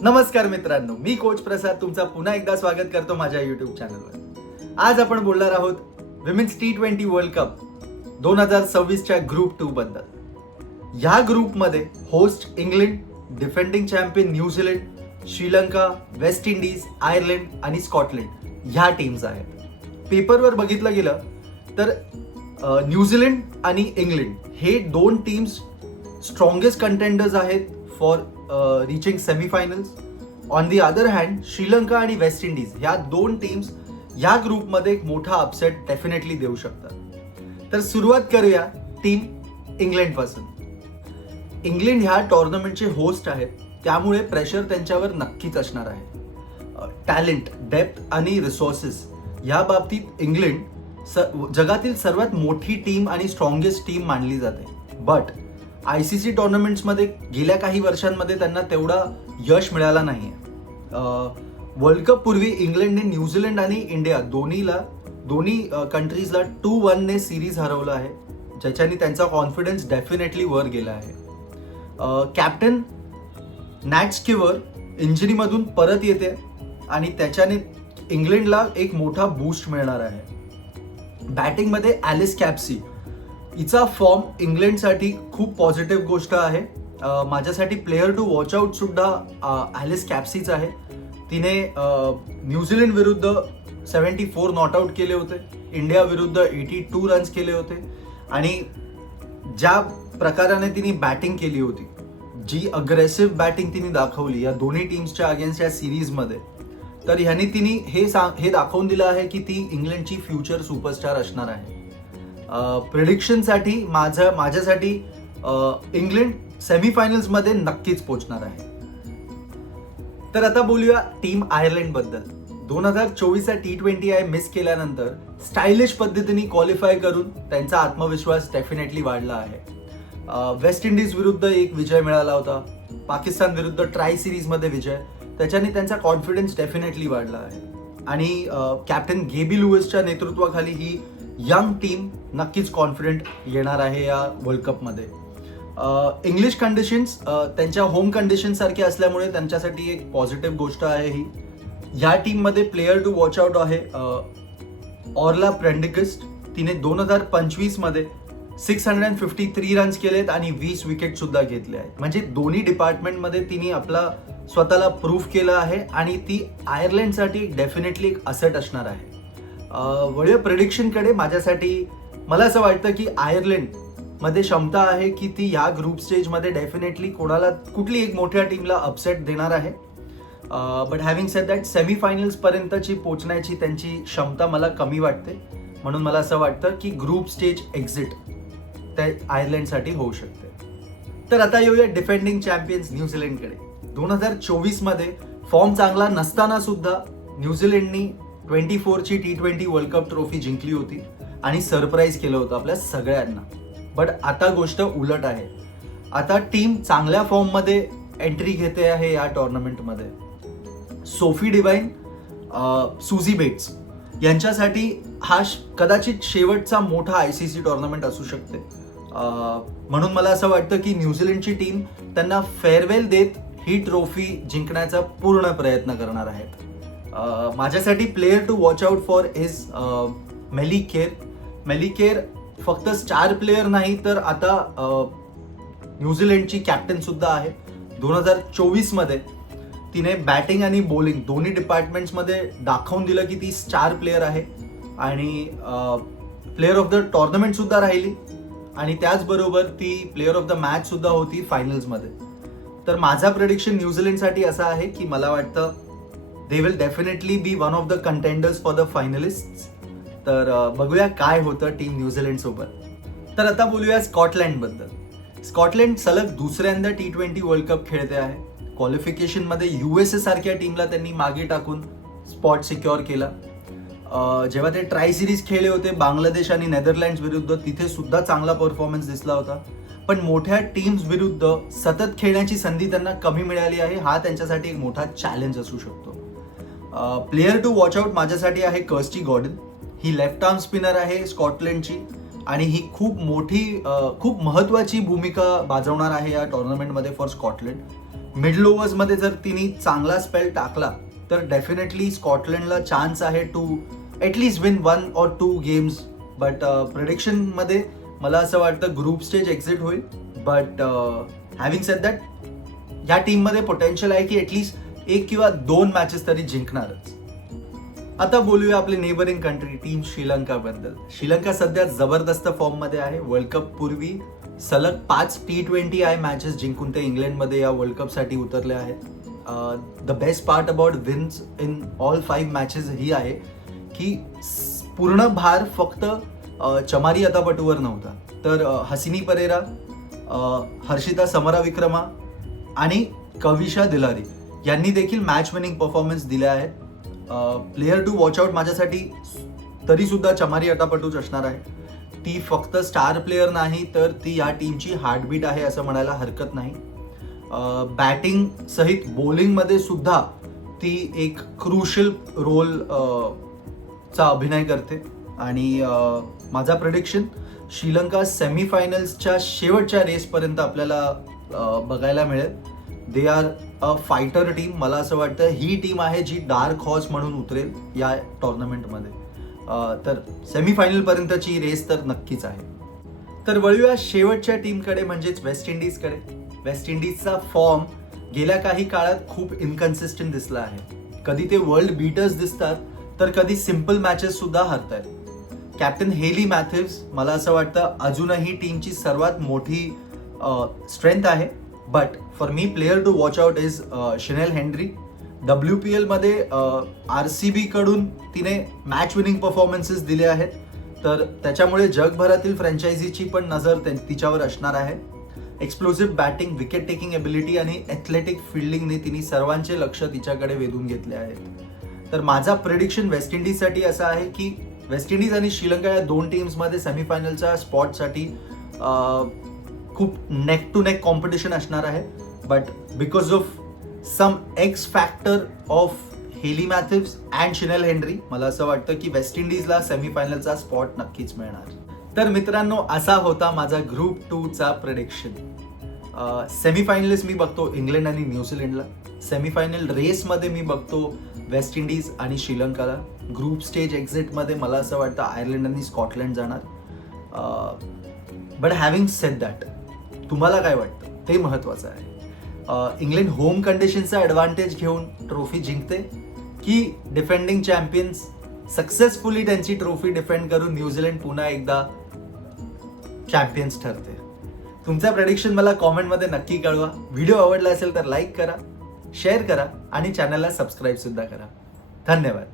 नमस्कार मित्रांनो, मी कोच प्रसाद तुमचा पुन्हा एकदा स्वागत करतो माझ्या युट्यूब चॅनलवर. आज आपण बोलणार आहोत विमेन्स T20 वर्ल्ड कप 2026च्या ग्रुप 2 बद्दल. या ग्रुपमध्ये host England, defending champion New Zealand, Sri Lanka, West Indies, Ireland आणि स्कॉटलंड ह्या टीम्स आहेत. पेपरवर बघितलं गेलं तर न्यूझीलंड आणि इंग्लंड हे दोन टीम्स स्ट्रॉंगेस्ट कंटेंडर्स आहेत for reaching semi-finals. On the other hand Sri Lanka आणि वेस्ट इंडिज ह्या दोन टीम्स या ग्रुपमध्ये एक मोठा अपसेट डेफिनेटली देऊ शकतात. तर सुरुवात करूया टीम इंग्लंड पासून. इंग्लंड ह्या टुर्नामेंटचे होस्ट आहेत, त्यामुळे प्रेशर त्यांच्यावर नक्कीच असणार आहे. टॅलेंट, डेप्थ आणि रिसोर्सेस या बाबतीत इंग्लंड जगातील सर्वात मोठी टीम आणि स्ट्रॉंगेस्ट टीम मानली जाते. बट ICC टुर्नामेंट्समध्ये गेल्या काही वर्षांमध्ये त्यांना तेवढा यश मिळाला नाही. वर्ल्ड कप पूर्वी इंग्लंडने न्यूझीलंड आणि इंडिया दोन्ही कंट्रीजला 2-1 ने सिरीज हरवलं आहे, ज्याच्याने त्यांचा कॉन्फिडन्स डेफिनेटली वर गेला आहे. कॅप्टन नॅट स्किवर इंजरीमधून परत येते आणि त्याच्याने इंग्लंडला एक मोठा बूस्ट मिळणार आहे. बॅटिंगमध्ये ॲलिस कॅप्सी हिचा फॉर्म इंग्लंडसाठी खूप पॉझिटिव्ह गोष्ट आहे. माझ्यासाठी प्लेअर टू वॉच आउट सुद्धा ॲलिस कॅप्सीच आहे. तिने न्यूझीलंड विरुद्ध 74 नॉट आउट केले होते, इंडिया विरुद्ध 82 रन्स केले होते आणि ज्या प्रकाराने तिने बॅटिंग केली होती, जी अग्रेसिव्ह बॅटिंग तिने दाखवली या दोन्ही टीम्सच्या अगेन्स्ट या सिरीजमध्ये, तर ह्याने तिने हे दाखवून दिलं आहे की ती इंग्लंडची फ्युचर सुपरस्टार असणार आहे. प्रिडिक्शनसाठी माझ्यासाठी इंग्लंड सेमीफायनल्समध्ये नक्कीच पोहोचणार आहे. तर आता बोलूया टीम आयर्लंड बद्दल. 2024चा T20 मिस केल्यानंतर स्टायलिश पद्धतीने क्वालिफाय करून त्यांचा आत्मविश्वास डेफिनेटली वाढला आहे. वेस्ट इंडिज विरुद्ध एक विजय मिळाला होता, पाकिस्तान विरुद्ध ट्राय सिरीजमध्ये विजय, त्याच्याने त्यांचा कॉन्फिडन्स डेफिनेटली वाढला आहे. आणि कॅप्टन गेबी लुईसच्या नेतृत्वाखाली ही यंग टीम नक्कीच कॉन्फिडंट येणार आहे या वर्ल्ड कपमध्ये. इंग्लिश कंडिशन्स त्यांच्या होम कंडिशन सारखे असल्यामुळे त्यांच्यासाठी एक पॉझिटिव्ह गोष्ट आहे ही. या टीममध्ये प्लेअर टू वॉच आउट आहे ऑर्ला प्रेंडिक्स्ट. तिने 2025 मध्ये 653 रन्स केलेत आणि 20 विकेट सुद्धा घेतले आहेत. म्हणजे दोन्ही डिपार्टमेंटमध्ये तिने आपला स्वतःला प्रूव्ह केलं आहे आणि ती आयर्लंडसाठी डेफिनेटली एक असेट असणार आहे. वळूया प्रेडिक्शनकडे. मला असं वाटतं की आयर्लंड मध्ये क्षमता आहे की ती या ग्रुप स्टेजमध्ये डेफिनेटली कुठली एक मोठ्या टीमला अपसेट देणार आहे. But having said that semi-finals पर्यंतची पोहोचण्याची त्यांची क्षमता मला कमी वाटते, म्हणून मला असं वाटतं की ग्रुप स्टेज एक्झिट ते आयर्लंडसाठी होऊ शकते. तर आता येऊया डिफेंडिंग चॅम्पियन्स न्यूझीलंडकडे. 2024 मध्ये फॉर्म चांगला नसताना सुद्धा न्यूझीलंडनी 24ची T20 वर्ल्ड कप ट्रॉफी जिंकली होती आणि सरप्राईज केलं होतं आपल्या सगळ्यांना. बट आता गोष्ट उलट आहे. आता टीम चांगल्या फॉर्ममध्ये एंट्री घेते आहे या टुर्नामेंटमध्ये. सोफी डिवाइन, सुझी बेट्स यांच्यासाठी हा कदाचित शेवटचा मोठा ICC टुर्नामेंट असू शकते. म्हणून मला असं वाटतं की न्यूझीलंडची टीम त्यांना फेअरवेल देत ही ट्रॉफी जिंकण्याचा पूर्ण प्रयत्न करणार आहेत. माझ्यासाठी player to watch out for is मेलिकेर फक्त स्टार प्लेअर नाही तर आता न्यूझीलंडची कॅप्टन सुद्धा आहे. 2024 मध्ये तिने बॅटिंग आणि बॉलिंग दोन्ही डिपार्टमेंट्समध्ये दाखवून दिलं की ती स्टार प्लेअर आहे आणि प्लेअर ऑफ द टुर्नामेंट सुद्धा राहिली आणि त्याचबरोबर ती प्लेअर ऑफ द मॅच सुद्धा होती फायनल्समध्ये. तर माझा प्रेडिक्शन न्यूझीलंडसाठी असा आहे की मला वाटतं they will definitely be one of the contenders for the finalists. तर बघूया काय होतं टीम न्यूझीलंड सोबत. तर आता बोलूया स्कॉटलंड बद्दल. स्कॉटलंड सलग दुसऱ्यांदा T20 वर्ल्ड कप खेळते आहे. क्वालिफिकेशनमध्ये USA सारख्या टीमला त्यांनी मागे टाकून स्पॉट सिक्युअर केला. जेव्हा ते ट्राय सिरीज खेळले होते बांगलादेश आणि नेदरलँड्स विरुद्ध, तिथे सुद्धा चांगला परफॉर्मन्स दिसला होता. पण मोठ्या टीम्स विरुद्ध सतत खेळण्याची संधी त्यांना कमी मिळाली आहे. हा त्यांच्यासाठी एक मोठा चॅलेंज असू शकतो. प्लेअर टू वॉच आउट माझ्यासाठी आहे कर्स्टी गॉर्डन. ही लेफ्ट आर्म स्पिनर आहे स्कॉटलंडची आणि ही खूप महत्त्वाची भूमिका बजावणार आहे या टुर्नामेंटमध्ये फॉर स्कॉटलंड. मिडल ओव्हर्समध्ये जर तिने चांगला स्पेल टाकला तर डेफिनेटली स्कॉटलंडला चान्स आहे to at least win 1 or 2 games. But प्रेडिक्शनमध्ये मला असं वाटतं ग्रुप स्टेज एक्झिट होईल. बट हॅव्हिंग सेड दॅट, ह्या टीममध्ये पोटेन्शियल आहे की ॲटलिस्ट 1 किंवा 2 मॅचेस तरी जिंकणारच. आता बोलूया आपली नेबरिंग कंट्री टीम श्रीलंकाबद्दल. श्रीलंका सध्या जबरदस्त फॉर्ममध्ये आहे. वर्ल्ड कप पूर्वी सलग 5 T20I मॅचेस जिंकून ते इंग्लंडमध्ये या वर्ल्ड कपसाठी उतरले आहेत. The best part about wins in all 5 matches ही आहे की पूर्ण भार फक्त चमारी अतापटूवर नव्हता, तर हसिनी परेरा, हर्षिता समराविक्रमा आणि कविशा दिलारी यांनी देखील मॅच विनिंग परफॉर्मन्स दिल्या आहेत. प्लेअर टू वॉच आउट माझ्यासाठी तरी सुद्धा चमारी अटापटूच असणार आहे. ती फक्त स्टार प्लेअर नाही तर ती या टीमची हार्टबीट आहे असं म्हणायला हरकत नाही. बॅटिंग सहित बॉलिंगमध्ये सुद्धा ती एक क्रुशियल रोल चा अभिनय करते. आणि माझा प्रेडिक्शन श्रीलंका सेमीफायनल्सच्या शेवटच्या रेसपर्यंत आपल्याला बघायला मिळेल. They are a fighter team. मला असं वाटतं ही टीम आहे जी डार्क हॉर्स म्हणून उतरेल या टुर्नामेंटमध्ये. तर सेमीफायनलपर्यंतची रेस तर नक्कीच आहे. तर वळूया शेवटच्या टीमकडे म्हणजेच वेस्ट इंडिजकडे. वेस्ट इंडिजचा फॉर्म गेल्या काही काळात खूप इनकन्सिस्टंट दिसला आहे. कधी ते वर्ल्ड बीटर्स दिसतात तर कधी सिम्पल मॅचेस सुद्धा हरतायत. कॅप्टन हेली मॅथ्यूज मला असं वाटतं अजूनही टीमची सर्वात मोठी स्ट्रेंथ आहे. But for me player to watch out is Chinelle Henry. WPL मध्ये RCB कडून तिने मॅच विनिंग परफॉर्मन्सेस दिले आहेत, तर त्याच्यामुळे जगभरातील फ्रँचायझीची पण नजर तिच्यावर असणार आहे. एक्सप्लोसिव्ह बॅटिंग, विकेट टेकिंग एबिलिटी आणि ॲथलेटिक फिल्डिंगने तिने सर्वांचे लक्ष तिच्याकडे वेधून घेतले आहेत. तर माझा प्रेडिक्शन वेस्ट इंडिजसाठी असा आहे की वेस्ट इंडिज आणि श्रीलंका या 2 टीम्समध्ये सेमीफायनलच्या स्पॉटसाठी खूप नेक टू नेक कॉम्पिटिशन असणार आहे. But because of some X factor of Hayley Matthews and Chinelle Henry मला असं वाटतं की वेस्ट इंडिजला सेमीफायनलचा स्पॉट नक्कीच मिळणार. तर मित्रांनो, असा होता माझा ग्रुप 2चा प्रेडिक्शन. सेमीफायनलिस्ट मी बघतो इंग्लंड आणि न्यूझीलंडला. सेमीफायनल रेसमध्ये मी बघतो वेस्ट इंडिज आणि श्रीलंकाला. ग्रुप स्टेज एक्झिटमध्ये मला असं वाटतं आयर्लंड आणि स्कॉटलंड जाणार. बट हॅव्हिंग सेड दॅट, तुम्हाला काय वाटतं ते महत्त्वाचं आहे. इंग्लंड होम कंडिशनचा ॲडव्हान्टेज घेऊन ट्रॉफी जिंकते की डिफेंडिंग चॅम्पियन्स सक्सेसफुली त्यांची ट्रॉफी डिफेंड करून न्यूझीलंड पुन्हा एकदा चॅम्पियन्स ठरते? तुमचं प्रेडिक्शन मला कॉमेंटमध्ये नक्की कळवा. व्हिडिओ आवडला असेल तर लाईक करा, शेअर करा आणि चॅनलला सबस्क्राईब सुद्धा करा. धन्यवाद.